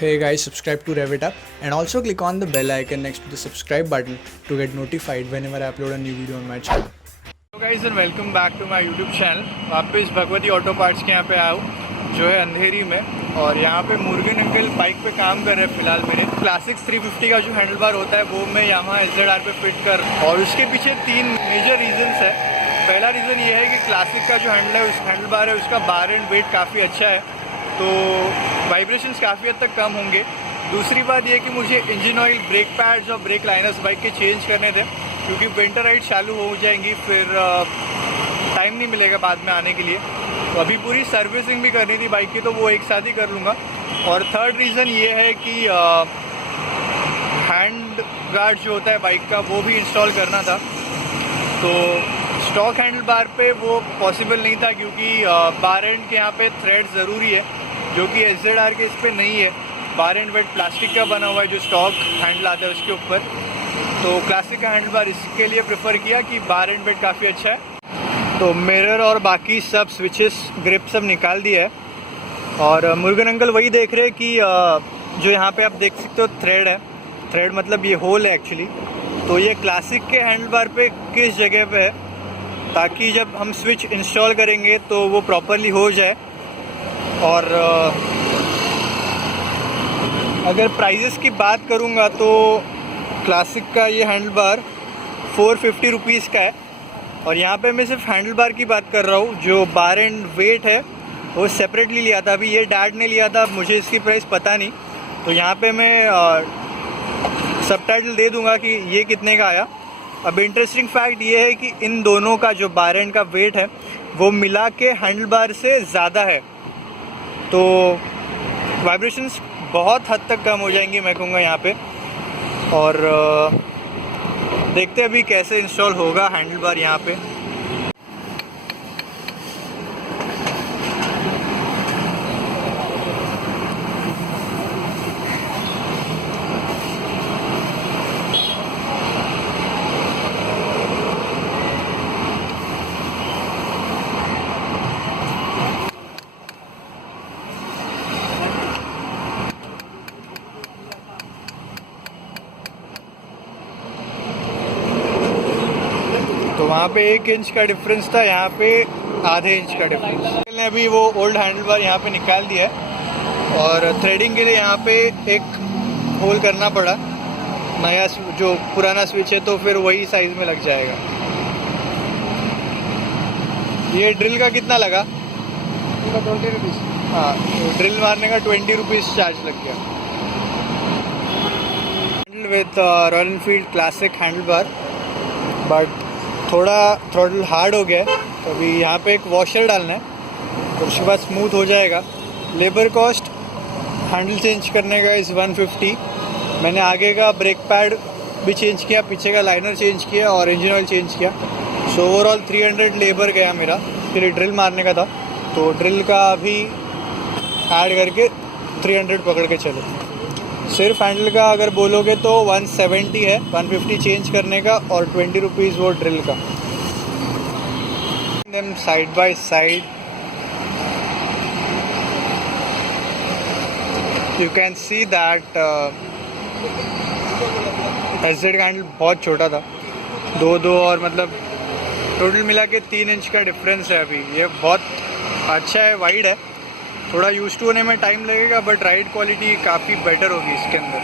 Hey guys, subscribe to Revit app and also click on the bell icon next to the subscribe button to get notified whenever I upload a new video on my channel. Hello guys and welcome back to my YouTube channel. वापस Bhagwati auto parts के यहाँ पे आया हूँ जो है अंधेरी में, और यहाँ पे मुर्गन अंकल बाइक पे काम कर रहे हैं फिलहाल मेरे। क्लासिक 350 का जो हैंडलबार होता है वो मैं Yamaha SZR पे फिट कर, और उसके पीछे 3 मेजर रीजंस है। पहला रीज़न ये है कि क्लासिक का जो हैंडलबार है उसका बार एंड वेट काफ़ी अच्छा है, तो वाइब्रेशंस काफ़ी हद तक कम होंगे। दूसरी बात ये कि मुझे इंजन ऑयल, ब्रेक पैड्स और ब्रेक लाइनर्स बाइक के चेंज करने थे, क्योंकि विंटर राइड चालू हो जाएंगी, फिर टाइम नहीं मिलेगा बाद में आने के लिए। तो अभी पूरी सर्विसिंग भी करनी थी बाइक की, तो वो एक साथ ही कर लूँगा। और थर्ड रीज़न ये है कि हैंड गार्ड जो होता है बाइक का वो भी इंस्टॉल करना था, तो स्टॉक हैंडल बार पे वो पॉसिबल नहीं था, क्योंकि बार एंड के यहाँ पे थ्रेड ज़रूरी है, जो कि SZR के इस पर नहीं है। बार एंड वेट प्लास्टिक का बना हुआ है जो स्टॉक हैंडल आता है उसके ऊपर, तो क्लासिक का हैंडल बार इसके लिए प्रेफर किया कि बार एंड वेट काफ़ी अच्छा है। तो मिरर और बाकी सब स्विचेस, ग्रिप सब निकाल दिया है, और मुर्गन अंकल वही देख रहे हैं कि जो यहाँ पे आप देख सकते हो थ्रेड है, थ्रेड मतलब ये होल है एक्चुअली, तो ये क्लासिक के हैंडल बार पे किस जगह पे है, ताकि जब हम स्विच इंस्टॉल करेंगे तो वो प्रॉपरली हो जाए। और अगर प्राइजेस की बात करूँगा तो क्लासिक का ये हैंडल बार 450 रुपीज़ का है, और यहाँ पे मैं सिर्फ हैंडल बार की बात कर रहा हूँ। जो बार एंड वेट है वो सेपरेटली लिया था, अभी ये डैड ने लिया था, मुझे इसकी प्राइस पता नहीं, तो यहाँ पे मैं सबटाइटल दे दूँगा कि ये कितने का आया। अब इंटरेस्टिंग फैक्ट ये है कि इन दोनों का जो बार एंड का वेट है वो मिला के हैंडल बार से ज़्यादा है, तो वाइब्रेशंस बहुत हद तक कम हो जाएंगी मैं कहूँगा यहाँ पे। और देखते हैं अभी कैसे इंस्टॉल होगा हैंडल बार यहाँ पे। तो वहाँ पे 1 इंच का डिफरेंस था, यहाँ पे आधे इंच का डिफरेंस। मैंने अभी वो ओल्ड हैंडल बार यहाँ पे निकाल दिया है, और थ्रेडिंग के लिए यहाँ पे एक होल करना पड़ा। नया जो पुराना स्विच है तो फिर वही साइज़ में लग जाएगा। ये ड्रिल का कितना लगा? 20 रुपीज़। हाँ, तो ड्रिल मारने का 20 रुपीज़ चार्ज लग गया। With royal Enfield classic handle bar, but थोड़ा थ्रॉटल हार्ड हो गया है, तो अभी यहाँ पे एक वॉशर डालना है, तो उसके बाद स्मूथ हो जाएगा। लेबर कॉस्ट हैंडल चेंज करने का इस 150। मैंने आगे का ब्रेक पैड भी चेंज किया, पीछे का लाइनर चेंज किया और इंजन ऑयल चेंज किया, सो ओवरऑल 300 लेबर गया मेरा। फिर ड्रिल मारने का था, तो ड्रिल का अभी ऐड करके 300 पकड़ के चलो। सिर्फ हैंडल का अगर बोलोगे तो 170 है, 150 चेंज करने का और 20 रुपीज़ वो ड्रिल का। Then side by side you can see that SZ का हैंडल बहुत छोटा था, 2 और मतलब टोटल मिला के 3 इंच का डिफरेंस है। अभी ये बहुत अच्छा है, वाइड है, थोड़ा यूज टू होने में टाइम लगेगा, बट राइड क्वालिटी काफ़ी बेटर होगी इसके अंदर।